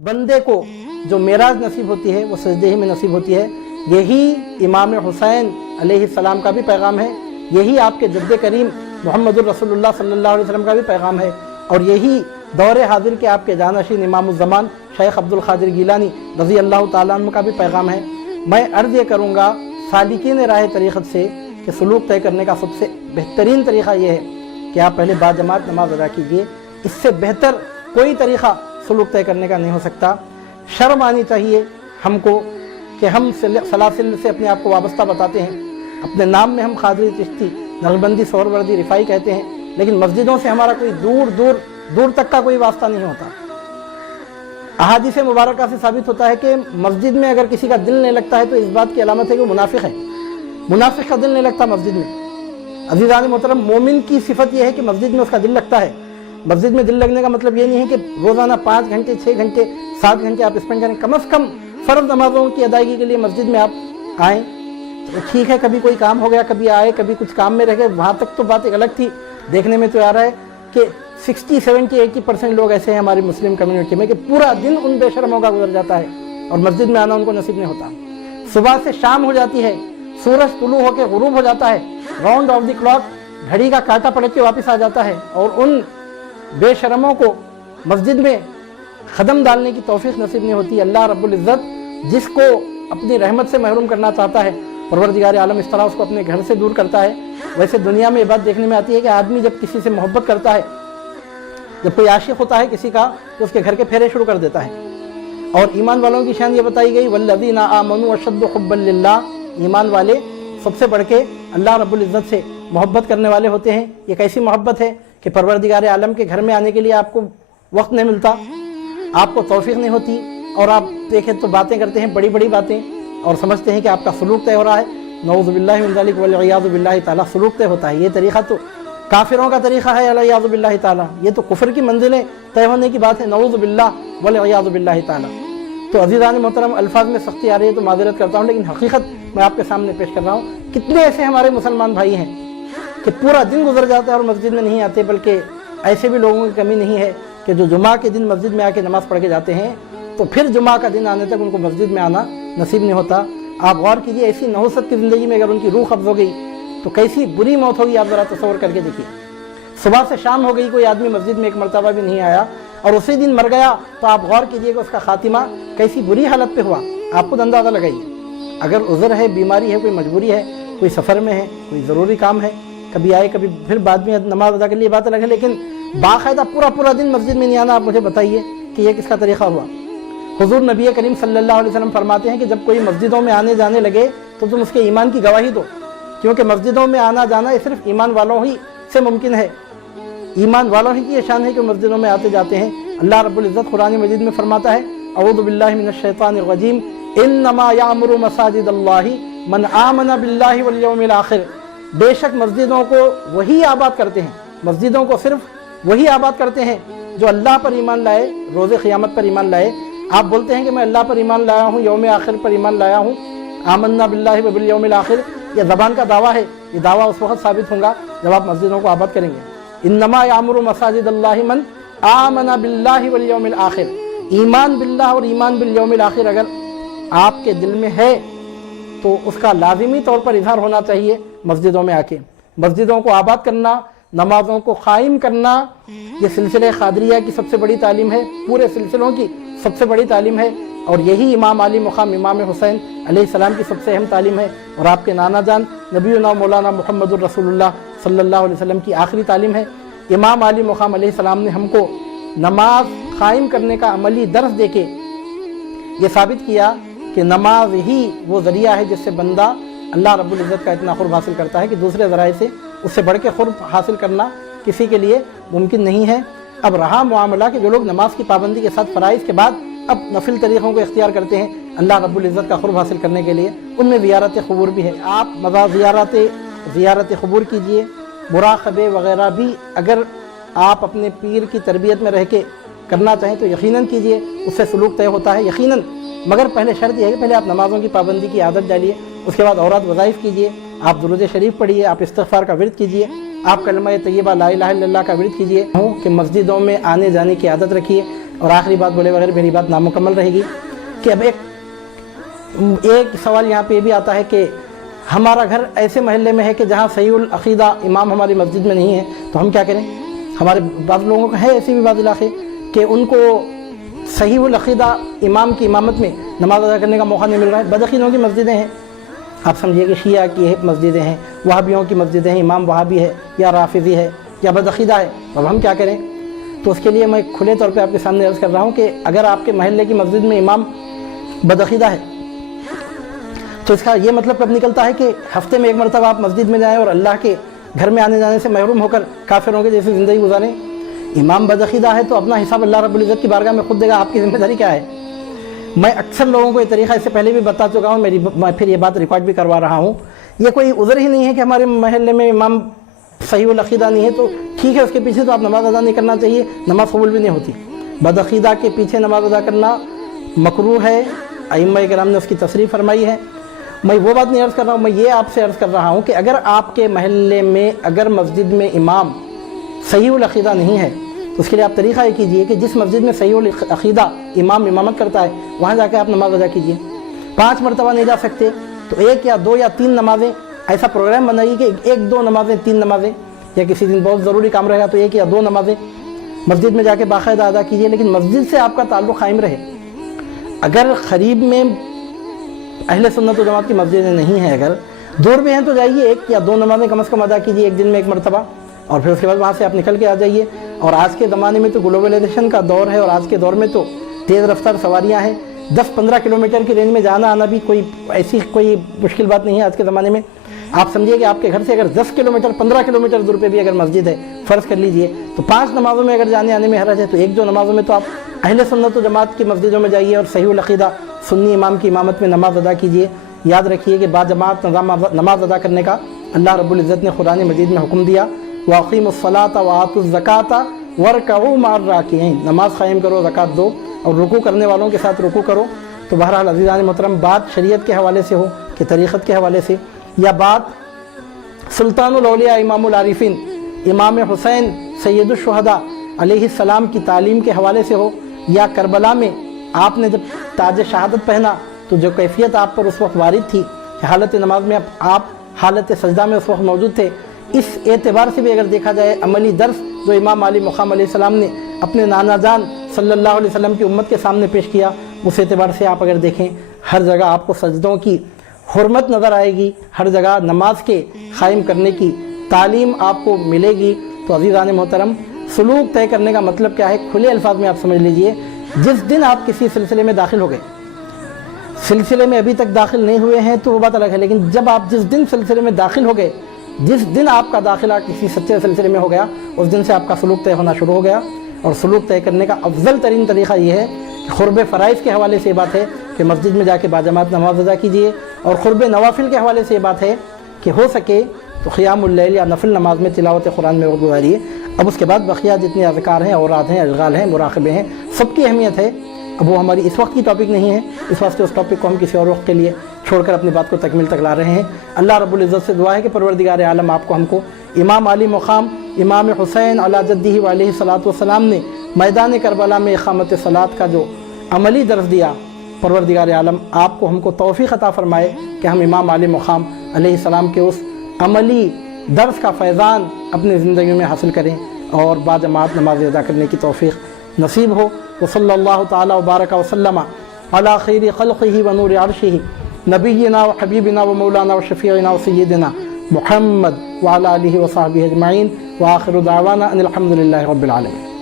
बंदे को जो मेराज नसीब होती है वो सजदे ही में नसीब होती है। यही इमाम हुसैन अलैहिस्सलाम का भी पैगाम है, यही आपके जद्दे करीम मुहम्मदुर रसूलुल्लाह सल्लल्लाहु अलैहि वसल्लम का भी पैगाम है, और यही दौरे हाजिर के आपके जानशीन इमामुज़्ज़मान शेख अब्दुल क़ादिर गिलानी रज़ी अल्लाह ताला अन्हु का भी पैगाम है। मैं अर्ज़ ये करूँगा सालिकीन राह तरीक़त से कि सलूक तय करने का सबसे बेहतरीन तरीक़ा ये है कि आप पहले बाजमात नमाज अदा कीजिए। इससे बेहतर कोई तरीक़ा सलूक तय करने का नहीं हो सकता। शर्म आनी चाहिए हमको कि हम सलासिल से अपने आप को वाबस्ता बताते हैं, अपने नाम में हम क़ादरी, चिश्ती, नक्शबंदी, सोहरवर्दी, रिफ़ाई कहते हैं, लेकिन मस्जिदों से हमारा कोई दूर तक का कोई वास्ता नहीं होता। अहादीस मुबारका से साबित होता है कि मस्जिद में अगर किसी का दिल नहीं लगता है तो इस बात की अलामत है कि वो मुनाफिक है। मुनाफिक का दिल नहीं लगता मस्जिद में। अज़ीज़ान मोहतरम, मोमिन की सिफत यह है कि मस्जिद में उसका दिल लगता है। मस्जिद में दिल लगने का मतलब ये नहीं है कि रोज़ाना 5 घंटे, 6 घंटे, 7 घंटे आप स्पेंड करें। कम अज़ कम फ़र्ज़ नमाज़ों की अदायगी के लिए मस्जिद में आप आएँ। तो ठीक है, कभी कोई काम हो गया, कभी आए, कभी कुछ काम में रह गए, वहाँ तक तो बात एक अलग थी। देखने में तो आ रहा है कि 60, 70, 80% लोग ऐसे हैं हमारी मुस्लिम कम्युनिटी में कि पूरा दिन उन बेशरमों का गुजर जाता है और मस्जिद में आना उनको नसीब नहीं होता। सुबह से शाम हो जाती है, सूरज तुलू होकर गुरूब हो जाता है, राउंड ऑफ द क्लॉक घड़ी का कांटा पलट के वापस आ जाता है, और उन बेशरमों को मस्जिद में कदम डालने की तौफीक नसीब नहीं होती। अल्लाह रब्बुल इज़्ज़त जिसको अपनी रहमत से महरूम करना चाहता है, परवरदिगार आलम इस तरह उसको अपने घर से दूर करता है। वैसे दुनिया में ये बात देखने में आती है कि आदमी जब किसी से मोहब्बत करता है, जब कोई आशिक होता है किसी का, तो उसके घर के फेरे शुरू कर देता है। और ईमान वालों की शान ये बताई गई, वल्लज़ीना आमनू अशद्दु हुब्बन लिल्लाह, ईमान वाले सबसे बढ़ के अल्लाह रब्बुल इज़्ज़त से मोहब्बत करने वाले होते हैं। ये कैसी मोहब्बत है कि परवरदिगार आलम के घर में आने के लिए आपको वक्त नहीं मिलता, आपको तौफीक नहीं होती, और आप देखें तो बातें करते हैं, बड़ी बड़ी बातें, और समझते हैं कि आपका सलूक तय हो रहा है। नऊज़ु बिल्लाहि मिन ज़ालिक वल इयाज़ु बिल्लाहि ताला, सलूक तय होता है। ये तरीक़ा तो काफिरों का तरीक़ा है, अल इयाज़ु बिल्लाहि ताला। ये तो कुफ्र की मंजिलें तय होने की बात है, नऊज़ु बिल्लाह वल इयाज़ु बिल्लाहि ताला। तो अज़ीज़ान मोहतरम, अल्फाज में सख्ती आ रही है तो माज़रत करता हूँ, लेकिन हकीकत मैं आपके सामने पेश कर रहा हूँ। कितने ऐसे हमारे मुसलमान भाई हैं कि पूरा दिन गुजर जाता है और मस्जिद में नहीं आते, बल्कि ऐसे भी लोगों की कमी नहीं है कि जो जुमा के दिन मस्जिद में आके नमाज़ पढ़ के जाते हैं, तो फिर जुमा का दिन आने तक उनको मस्जिद में आना नसीब नहीं होता। आप गौर कीजिए, ऐसी नहुसत की ज़िंदगी में अगर उनकी रूह कब्ज़ हो गई तो कैसी बुरी मौत होगी, आप ज़रा तसव्वुर करके देखिए। सुबह से शाम हो गई, कोई आदमी मस्जिद में एक मरतबा भी नहीं आया और उसी दिन मर गया, तो आप गौर कीजिए कि उसका खातिमा कैसी बुरी हालत पे हुआ। आप खुद अंदाज़ा लगाइए। अगर उज़र है, बीमारी है, कोई मजबूरी है, कोई सफ़र में है, कोई ज़रूरी काम है, कभी आए कभी फिर बाद में नमाज अदा के लिए बात अलग है, लेकिन बाकायदा पूरा दिन मस्जिद में नहीं आना, आप मुझे बताइए कि यह किसका तरीक़ा हुआ। हुज़ूर नबी करीम सल्लल्लाहु अलैहि वसल्लम फरमाते हैं कि जब कोई मस्जिदों में आने जाने लगे तो तुम उसके ईमान की गवाही दो, क्योंकि मस्जिदों में आना जाना ये सिर्फ ईमान वालों ही से मुमकिन है। ईमान वालों ही की ये शान है कि मस्जिदों में आते जाते हैं। अल्लाह रब्बुल इज़्ज़त कुरान मजीद में फरमाता है, अऊज़ु बिल्लाहि मिनश शैतानिर रजीम, इन्नमा यामुरु मसाजिदल्लाहि मन आमना बिल्लाहि वल यौमिल आखिर। बेशक मस्जिदों को वही आबाद करते हैं, मस्जिदों को सिर्फ वही आबाद करते हैं जो अल्लाह पर ईमान लाए, रोज़े क़ियामत पर ईमान लाए। आप बोलते हैं कि मैं अल्लाह पर ईमान लाया हूँ, यौम आखिर पर ईमान लाया हूँ, आमन्ना बिल्लाहि व बिल यौमिल आखिर, यह ज़बान का दावा है। ये दावा उस वक्त साबित होगा जब आप मस्जिदों को आबाद करेंगे। इन्नमा यामुरु मसाजिदल्लाहि मन आमना बिल्लाहि वल यौमिल आखिर। ईमान बिल्लाह और ईमान बिल यौमिल आखिर अगर आपके दिल में है तो उसका लाजिमी तौर पर इजहार होना चाहिए मस्जिदों में आके। मस्जिदों को आबाद करना, नमाज़ों को कायम करना, ये सिलसिले क़ादरिया की सबसे बड़ी तालीम है, पूरे सिलसिलों की सबसे बड़ी तालीम है, और यही इमाम आली मुक़ाम इमाम हुसैन अलैहिस्सलाम की सबसे अहम तालीम है, और आपके नाना जान नबीना मौलाना मुहम्मदुर रसूलुल्लाह सल्लल्लाहु अलैहि वसल्लम की आखिरी तालीम है। इमाम आली मुक़ाम अलैहिस्सलाम ने हमको नमाज कायम करने का अमली दर्स देके ये साबित किया कि नमाज ही वो ज़रिया है जिससे बंदा अल्लाह रब्बुल इज़्ज़त का इतना क़ुर्ब हासिल करता है कि दूसरे ज़राए से उससे बढ़ के क़ुर्ब हासिल करना किसी के लिए मुमकिन नहीं है। अब रहा मामला कि जो लोग नमाज की पाबंदी के साथ फ़राइज़ के बाद अब नफिल तरीक़ों को इख्तियार करते हैं अल्लाह रब्बुल इज़्ज़त का क़ुर्ब हासिल करने के लिए, उनमें ज़ियारत क़ुबूर भी है। आप मज़ा ज़ियारत क़ुबूर कीजिए, मुराक़बे वग़ैरह भी अगर आप अपने पीर की तरबियत में रह के करना चाहें तो यकीनन कीजिए, उससे सलूक तय होता है यकीनन। मगर पहले शर्त यह है कि पहले आप नमाज़ों की पाबंदी की आदत डालिए, उसके बाद औरात वज़ाइफ़ कीजिए, आप दुरूद शरीफ पढ़िए, आप इस्तिग़फ़ार का विर्द कीजिए, आप कलमा तय्यबा ला इलाहा इल्लल्लाह का विर्द कीजिए कि मस्जिदों में आने जाने की आदत रखिए। اور آخری بات بولے بغیر میری بات نامکمل رہے گی کہ اب ایک سوال یہاں پہ یہ بھی آتا ہے کہ ہمارا گھر ایسے محلے میں ہے کہ جہاں صحیح العقیدہ امام ہماری مسجد میں نہیں ہے تو ہم کیا کریں؟ ہمارے بعض لوگوں کا ہے ایسے بھی بعض علاقے کہ ان کو صحیح العقیدہ امام کی امامت میں نماز ادا کرنے کا موقع نہیں مل رہا ہے. بدعقیدوں کی مسجدیں ہیں، آپ سمجھیے کہ شیعہ کی مسجدیں ہیں، وہابیوں کی مسجدیں ہیں، امام وہابی ہے یا رافضی ہے یا بدعقیدہ ہے، تو اب ہم کیا کریں؟ تو اس کے لیے میں کھلے طور پہ آپ کے سامنے عرض کر رہا ہوں کہ اگر آپ کے محلے کی مسجد میں امام بدعقیدہ ہے تو اس کا یہ مطلب کب نکلتا ہے کہ ہفتے میں ایک مرتبہ آپ مسجد میں جائیں اور اللہ کے گھر میں آنے جانے سے محروم ہو کر کافروں کے جیسی زندگی گزاریں. امام بدعقیدہ ہے تو اپنا حساب اللہ رب العزت کی بارگاہ میں خود دے گا، آپ کی ذمہ داری کیا ہے؟ میں اکثر لوگوں کو یہ طریقہ اس سے پہلے بھی بتا چکا ہوں، میں پھر یہ بات ریکارڈ بھی کروا رہا ہوں. یہ کوئی عذر ہی نہیں ہے کہ ہمارے محلے میں امام صحیح العقیدہ نہیں ہے تو ٹھیک ہے، اس کے پیچھے تو آپ نماز ادا نہیں کرنا چاہیے، نماز قبول بھی نہیں ہوتی. بدعقیدہ کے پیچھے نماز ادا کرنا مکروہ ہے، ائمہ کرام نے اس کی تصریح فرمائی ہے. میں وہ بات نہیں عرض کر رہا ہوں، میں یہ آپ سے عرض کر رہا ہوں کہ اگر آپ کے محلے میں اگر مسجد میں امام صحیح العقیدہ نہیں ہے تو اس کے لیے آپ طریقہ یہ کیجئے کہ جس مسجد میں صحیح العقیدہ امام امامت کرتا ہے وہاں جا کے آپ نماز ادا کیجئے. 5 مرتبہ نہیں جا سکتے تو 1 یا 2 یا 3 نمازیں ایسا پروگرام بنائیے کہ 1 2 نمازیں 3 نمازیں، یا کسی دن بہت ضروری کام رہے گا تو 1 یا 2 نمازیں مسجد میں جا کے باقاعدہ ادا کیجئے، لیکن مسجد سے آپ کا تعلق قائم رہے. اگر قریب میں اہل سنت و جماعت کی مسجدیں نہیں ہیں، اگر دور بھی ہیں تو جائیے 1 یا 2 نمازیں کم از کم ادا کیجیے ایک دن میں 1 مرتبہ، اور پھر اس کے بعد وہاں سے آپ نکل کے آ جائیے. اور آج کے زمانے میں تو گلوبلائزیشن کا دور ہے، اور آج کے دور میں تو تیز رفتار سواریاں ہیں، 10-15 کلومیٹر کی رینج میں جانا آنا بھی کوئی مشکل بات نہیں ہے آج کے زمانے میں. آپ سمجھیے کہ آپ کے گھر سے اگر 10 کلومیٹر 15 کلومیٹر دور پہ بھی اگر مسجد ہے فرض کر لیجئے تو 5 نمازوں میں اگر جانے آنے میں حرج ہے تو 1-2 نمازوں میں تو آپ اہل سنت و جماعت کی مسجدوں میں جائیے اور صحیح العقیدہ سنی امام کی امامت میں نماز ادا کیجیے. یاد رکھیے کہ با جماعت نماز ادا کرنے کا اللہ رب العزت نے قرآن مجید میں حکم دیا، وَأَقِيمُوا الصَّلَاةَ وَآتُوا الزَّكَاةَ وَارْكَعُوا مَعَ الرَّاكِعِينَ، نماز قائم کرو، زکوٰۃ دو اور رکوع کرنے والوں کے ساتھ رکوع کرو. تو بہرحال عزیزان محترم، بات شریعت کے حوالے سے ہو کہ طریقت کے حوالے سے، یا بات سلطان الاولیاء امام العارفین امام حسین سید الشہداء علیہ السلام کی تعلیم کے حوالے سے ہو، یا کربلا میں آپ نے جب تاج شہادت پہنا تو جو کیفیت آپ پر اس وقت وارد تھی کہ حالت نماز میں آپ حالت سجدہ میں اس وقت موجود تھے، اس اعتبار سے بھی اگر دیکھا جائے عملی درس جو امام علی مقام علیہ السلام نے اپنے نانا جان صلی اللہ علیہ وسلم کی امت کے سامنے پیش کیا، اس اعتبار سے آپ اگر دیکھیں ہر جگہ آپ کو سجدوں کی حرمت نظر آئے گی، ہر جگہ نماز کے قائم کرنے کی تعلیم آپ کو ملے گی. تو عزیزان محترم، سلوک طے کرنے کا مطلب کیا ہے؟ کھلے الفاظ میں آپ سمجھ لیجئے، جس دن آپ کسی سلسلے میں داخل ہو گئے، سلسلے میں ابھی تک داخل نہیں ہوئے ہیں تو وہ بات الگ ہے، لیکن جب آپ جس دن سلسلے میں داخل ہو گئے، جس دن آپ کا داخلہ کسی سچے سلسلے میں ہو گیا، اس دن سے آپ کا سلوک طے ہونا شروع ہو گیا. اور سلوک طے کرنے کا افضل ترین طریقہ یہ ہے کہ قرب فرائض کے حوالے سے یہ بات ہے کہ مسجد میں جا کے باجماعت نماز ادا کیجیے، اور قرب نوافل کے حوالے سے یہ بات ہے کہ ہو سکے تو قیام اللیل یا نفل نماز میں تلاوت قرآن میں وقت گزاریے. اب اس کے بعد بقیہ جتنے اذکار ہیں، اوراد ہیں، اشغال ہیں، مراقبے ہیں، سب کی اہمیت ہے. اب وہ ہماری اس وقت کی ٹاپک نہیں ہے، اس واسطے اس ٹاپک کو ہم کسی اور وقت کے لیے چھوڑ کر اپنی بات کو تکمیل تک لا رہے ہیں. اللہ رب العزت سے دعا ہے کہ پروردگار عالم آپ کو ہم کو امام علی مقام امام حسین علی جدہ و علیہ الصلوۃ والسلام نے میدان کربلا میں اقامت صلاۃ کا جو عملی درس دیا، پروردگار عالم آپ کو ہم کو توفیق عطا فرمائے کہ ہم امام علی مقام علیہ السلام کے اس عملی درس کا فیضان اپنی زندگی میں حاصل کریں اور باجماعت نماز ادا کرنے کی توفیق نصیب ہو. وصلی اللہ تعالی وبارک وسلم علی خیر خلقہ و نور عرشہ نبینا و حبیبنا و مولانا و شفیعنا و سیدنا محمد وعلی آلہ و صحبہ اجمعین، وآخر دعوانا ان الحمد للہ رب العالمین.